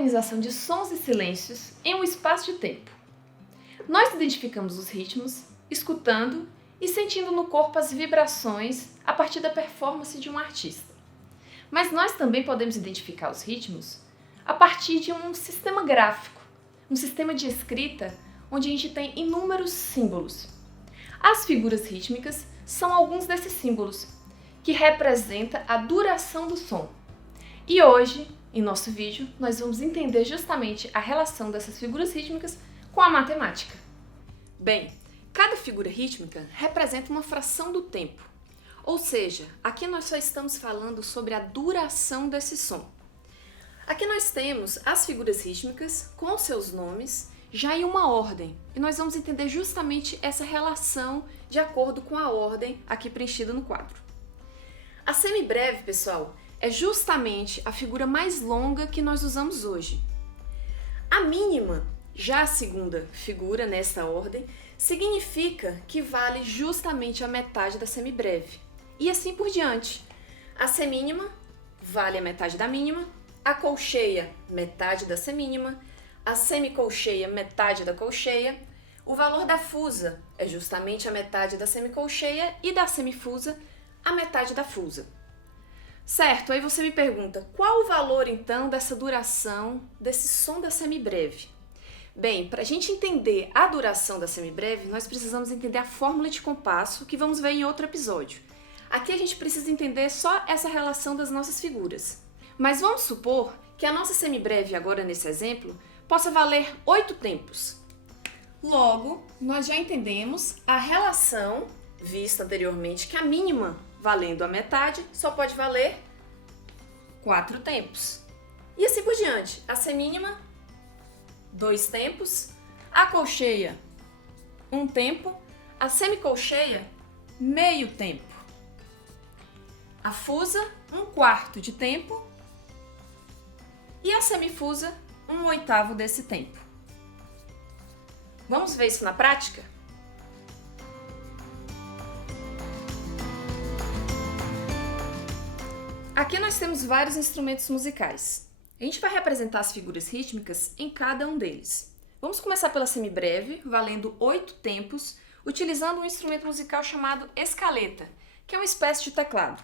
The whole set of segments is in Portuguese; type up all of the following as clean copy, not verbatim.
organização de sons e silêncios em um espaço de tempo. Nós identificamos os ritmos, escutando e sentindo no corpo as vibrações a partir da performance de um artista. Mas nós também podemos identificar os ritmos a partir de um sistema gráfico, um sistema de escrita onde a gente tem inúmeros símbolos. As figuras rítmicas são alguns desses símbolos, que representam a duração do som. E hoje, em nosso vídeo, nós vamos entender justamente a relação dessas figuras rítmicas com a matemática. Bem, cada figura rítmica representa uma fração do tempo. Ou seja, aqui nós só estamos falando sobre a duração desse som. Aqui nós temos as figuras rítmicas com seus nomes já em uma ordem. E nós vamos entender justamente essa relação de acordo com a ordem aqui preenchida no quadro. A semibreve, pessoal, é justamente a figura mais longa que nós usamos hoje. A mínima, já a segunda figura nessa ordem, significa que vale justamente a metade da semibreve. E assim por diante. A semínima vale a metade da mínima, a colcheia, metade da semínima, a semicolcheia, metade da colcheia. O valor da fusa é justamente a metade da semicolcheia e da semifusa, a metade da fusa. Certo, aí você me pergunta, qual o valor então dessa duração desse som da semibreve? Bem, para a gente entender a duração da semibreve, nós precisamos entender a fórmula de compasso, que vamos ver em outro episódio. Aqui a gente precisa entender só essa relação das nossas figuras. Mas vamos supor que a nossa semibreve agora nesse exemplo possa valer 8 tempos. Logo, nós já entendemos a relação vista anteriormente, que a mínima valendo a metade só pode valer 4 tempos. E assim por diante. A semínima, 2 tempos. A colcheia, 1 tempo. A semicolcheia, meio tempo. A fusa, 1/4 de tempo. E a semifusa, 1/8 desse tempo. Vamos ver isso na prática? Aqui nós temos vários instrumentos musicais. A gente vai representar as figuras rítmicas em cada um deles. Vamos começar pela semibreve, valendo 8 tempos, utilizando um instrumento musical chamado escaleta, que é uma espécie de teclado.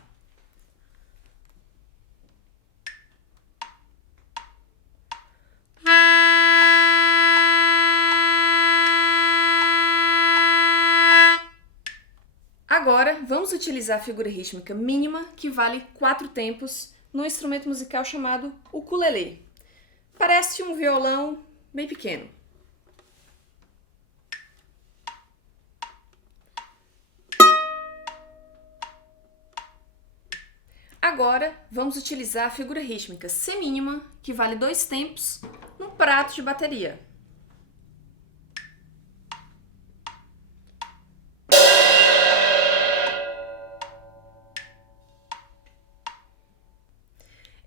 Agora, vamos utilizar a figura rítmica mínima, que vale 4 tempos, num instrumento musical chamado ukulele. Parece um violão bem pequeno. Agora, vamos utilizar a figura rítmica semínima, que vale 2 tempos, num prato de bateria.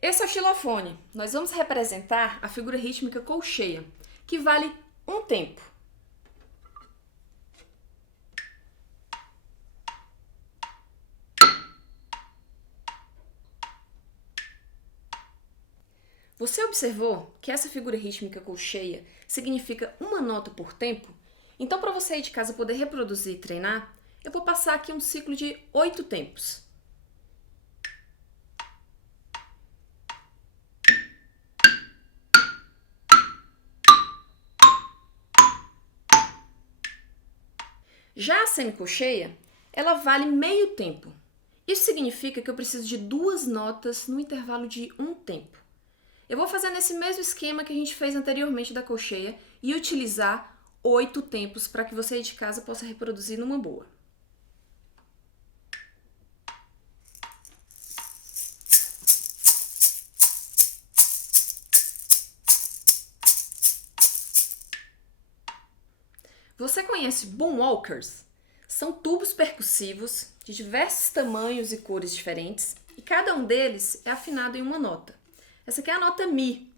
Esse é o xilofone. Nós vamos representar a figura rítmica colcheia, que vale 1 tempo. Você observou que essa figura rítmica colcheia significa uma nota por tempo? Então, para você aí de casa poder reproduzir e treinar, eu vou passar aqui um ciclo de 8 tempos. Já a semicolcheia, ela vale meio tempo. Isso significa que eu preciso de 2 notas no intervalo de 1 tempo. Eu vou fazer nesse mesmo esquema que a gente fez anteriormente da colcheia e utilizar 8 tempos para que você aí de casa possa reproduzir numa boa. Você conhece boomwalkers? São tubos percussivos de diversos tamanhos e cores diferentes e cada um deles é afinado em uma nota. Essa aqui é a nota Mi,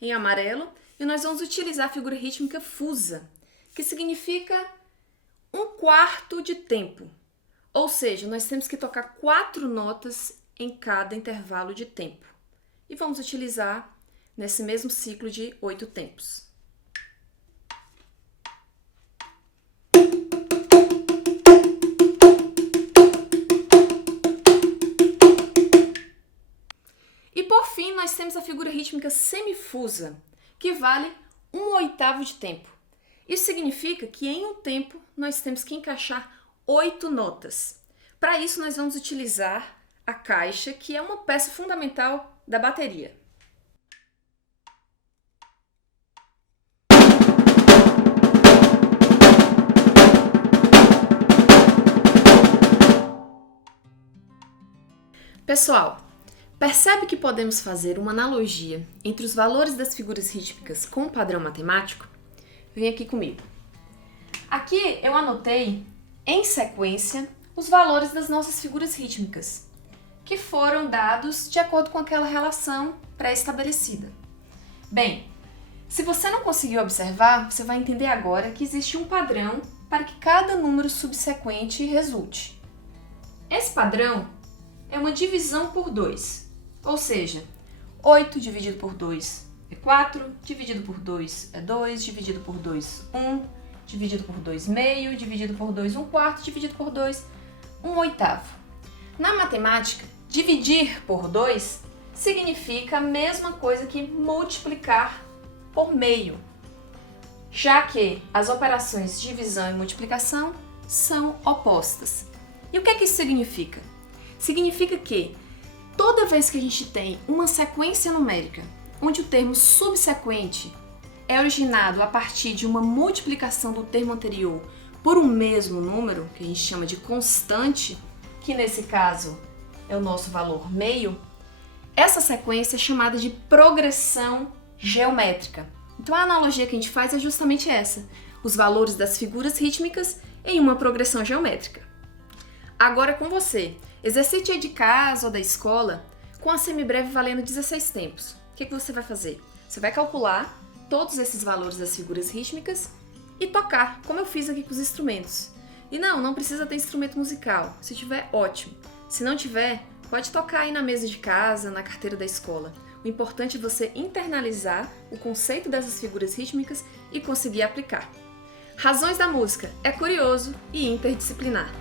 em amarelo, e nós vamos utilizar a figura rítmica fusa, que significa 1/4 de tempo. Ou seja, nós temos que tocar 4 notas em cada intervalo de tempo. E vamos utilizar nesse mesmo ciclo de 8 tempos. E por fim, nós temos a figura rítmica semifusa, que vale 1/8 de tempo. Isso significa que em um tempo nós temos que encaixar 8 notas. Para isso, nós vamos utilizar a caixa, que é uma peça fundamental da bateria. Pessoal, percebe que podemos fazer uma analogia entre os valores das figuras rítmicas com o padrão matemático? Vem aqui comigo. Aqui eu anotei, em sequência, os valores das nossas figuras rítmicas, que foram dados de acordo com aquela relação pré-estabelecida. Bem, se você não conseguiu observar, você vai entender agora que existe um padrão para que cada número subsequente resulte. Esse padrão é uma divisão por 2, ou seja, 8 dividido por 2 é 4, dividido por 2 é 2, dividido por 2, 1, dividido por 2, meio, dividido por 2, 1/4, dividido por 2, 1/8. Na matemática, dividir por 2 significa a mesma coisa que multiplicar por meio, já que as operações de divisão e multiplicação são opostas. E o que é que isso significa? Significa que toda vez que a gente tem uma sequência numérica onde o termo subsequente é originado a partir de uma multiplicação do termo anterior por um mesmo número, que a gente chama de constante, que nesse caso é o nosso valor meio, essa sequência é chamada de progressão geométrica. Então a analogia que a gente faz é justamente essa: os valores das figuras rítmicas em uma progressão geométrica. Agora é com você. Exercite aí de casa ou da escola com a semibreve valendo 16 tempos. O que você vai fazer? Você vai calcular todos esses valores das figuras rítmicas e tocar, como eu fiz aqui com os instrumentos. E não precisa ter instrumento musical. Se tiver, ótimo. Se não tiver, pode tocar aí na mesa de casa, na carteira da escola. O importante é você internalizar o conceito dessas figuras rítmicas e conseguir aplicar. Razões da música é curioso e interdisciplinar.